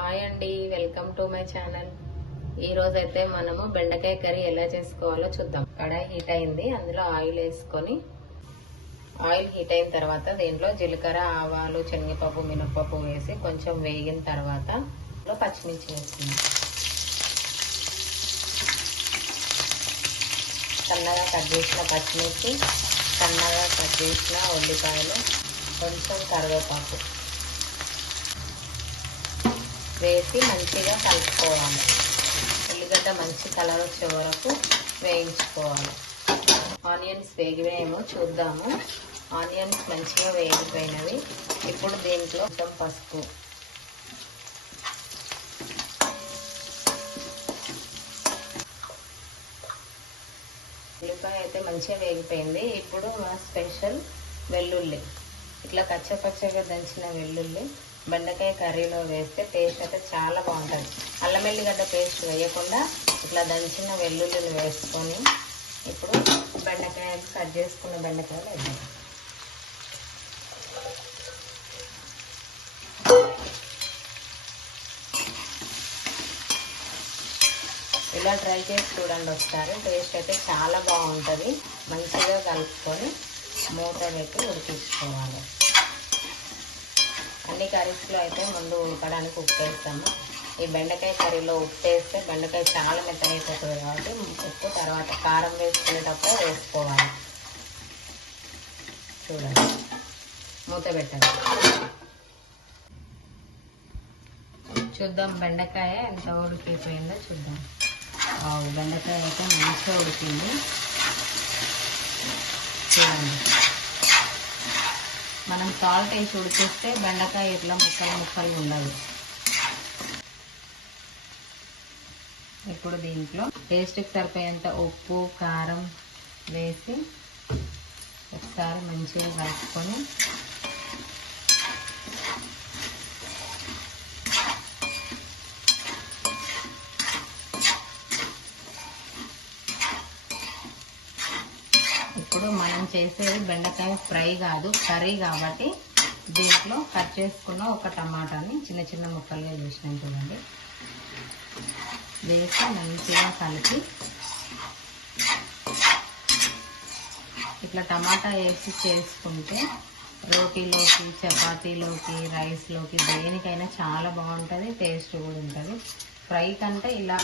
Hi అండి, welcome to my channel. ఈ రోజు అయితే మనము బెండకాయ కర్రీ ఎలా చేసుకోవాలో చూద్దాం. కడాయి హీట్ అయింది, అందులో ఆయిల్ వేసుకొని ఆయిల్ హీట్ అయిన తర్వాత దీంట్లో జీలకర్ర, ఆవాలు, శనగపప్పు, మినపప్పు వేసి కొంచెం వేగిన తర్వాత పచ్చిమిర్చి వేస్తుంది. సన్నగా కట్ చేసిన పచ్చిమిర్చి, సన్నగా కట్ చేసిన ఉల్లిపాయలు, కొంచెం కరివేపాకు వేసి మంచిగా కలుపుకోవాలి. ఉల్లిగడ్డ మంచి కలర్ వచ్చే వరకు వేయించుకోవాలి. ఆనియన్స్ వేగివేమో చూద్దాము. ఆనియన్స్ మంచిగా వేగిపోయినవి. ఇప్పుడు దీంట్లో కొంచెం పసుపు, ఉల్లిపాయ అయితే మంచిగా వేగిపోయింది. ఇప్పుడు మా స్పెషల్ వెల్లుల్లి, ఇట్లా కచ్చపచ్చగా దంచిన వెల్లుల్లి బెండకాయ కర్రీలో వేస్తే టేస్ట్ అయితే చాలా బాగుంటుంది. అల్లం వెల్లిగడ్డ పేస్ట్ వేయకుండా ఇట్లా దంచిన వెల్లుల్లిని వేసుకొని ఇప్పుడు బెండకాయలు కట్ చేసుకున్న బెండకాయలు వేద్దాం. ఇలా ట్రై చేసి చూడండి ఒకసారి. టేస్ట్ అయితే చాలా బాగుంటుంది. మంచిగా కలుపుకొని మూత పెట్టి ఉడికించుకోవాలి. అన్ని కర్రీస్లో అయితే ముందు ఉడకడానికి ఉప్పు వేస్తాము. ఈ బెండకాయ కర్రీలో ఉప్పు వేస్తే బెండకాయ చాలా మెత్తగా అయిపోతుంది కాబట్టి ఉప్పు తర్వాత కారం వేసుకునేటప్పుడు వేసుకోవాలి. చూడండి, మూత పెట్టండి. చూద్దాం బెండకాయ ఎంత ఉడికిపోయిందో చూద్దాం. బెండకాయ అయితే మంచిగా ఉడికింది. చూడండి, మనం సాల్ట్ వేసి ఉడికిస్తే బెండకాయ ఇట్లా ముక్కలు ఉండదు. ఇప్పుడు దీంట్లో టేస్ట్కి సరిపోయేంత ఉప్పు, కారం వేసి ఒకసారి మంచిగా కలుపుకొని ఇప్పుడు మనం చేసేది బెండకాయ ఫ్రై కాదు, కర్రీ కాబట్టి దీంట్లో కట్ చేసుకున్న ఒక టమాటాని చిన్న చిన్న ముక్కలుగా వేసినాం చూడండి. వేసి మంచిగా కలిపి ఇట్లా టమాటా వేసి చేసుకుంటే రోటీలోకి, చపాతీలోకి, రైస్లోకి దేనికైనా చాలా బాగుంటుంది. టేస్ట్ కూడా ఉంటుంది. ఫ్రై కంటే ఇలా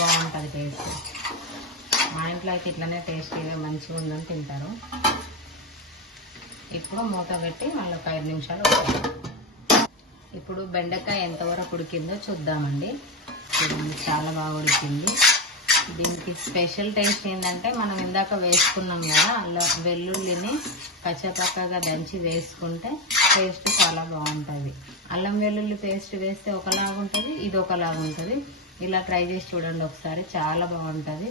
బాగుంటుంది టేస్ట్. మా ఇంట్లో అయితే ఇట్లనే టేస్టీగా మంచిగా ఉందని తింటారు. ఇప్పుడు మూత పెట్టి మళ్ళీ ఒక 5 నిమిషాలు ఉడకాలి. ఇప్పుడు బెండకాయ ఎంతవరకు ఉడికిందో చూద్దామండి. చూడండి, చాలా బాగా ఉడికింది. దీనికి స్పెషల్ టేస్ట్ ఏంటంటే మనం ఇందాక వేసుకున్నాం కదా, అలా వెల్లుల్లిని పచ్చపక్కగా దంచి వేసుకుంటే టేస్ట్ చాలా బాగుంటుంది. అల్లం వెల్లుల్లి పేస్ట్ వేస్తే ఒకలాగుంటుంది, ఇది ఒకలాగుంటుంది. ఇలా ట్రై చేసి చూడండి ఒకసారి, చాలా బాగుంటుంది.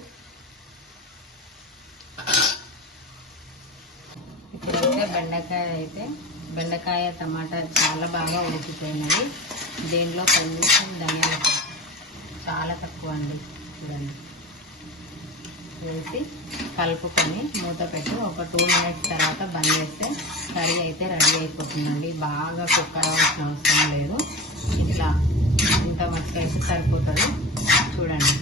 ఇప్పుడైతే బెండకాయ టమాటా చాలా బాగా ఉడికిపోయినవి. దీనిలో కొంచెం ధనియాల పొడి, చాలా తక్కువ అండి, చూడండి, వేసి కలుపుకొని మూత పెట్టి ఒక 2 మినిట్స్ తర్వాత బంద్ చేస్తే కర్రీ అయితే రెడీ అయిపోతుందండి. బాగా కుక్ అవ్వాల్సిన అవసరం లేదు. ఇట్లా ఇంత మట్టుకు అయితే సరిపోతుంది. చూడండి,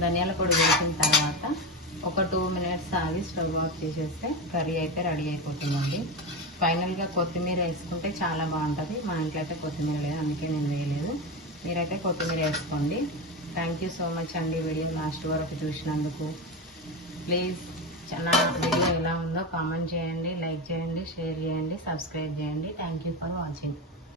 ధనియాల పొడి వేసిన తర్వాత ఒక 2 మినిట్స్ ఆగి స్టవ్ ఆఫ్ చేసేస్తే కర్రీ అయితే రెడీ అయిపోతుందండి. ఫైనల్గా కొత్తిమీర వేసుకుంటే చాలా బాగుంటుంది. మా ఇంట్లో అయితే కొత్తిమీర లేదు, అందుకే నేను వేయలేదు. మీరైతే కొత్తిమీర వేసుకోండి. థ్యాంక్ యూ సో మచ్ అండి వీడియో లాస్ట్ వరకు చూసినందుకు. ప్లీజ్ నా వీడియో ఎలా ఉందో కామెంట్ చేయండి, లైక్ చేయండి, షేర్ చేయండి, సబ్స్క్రైబ్ చేయండి. Thank you for watching.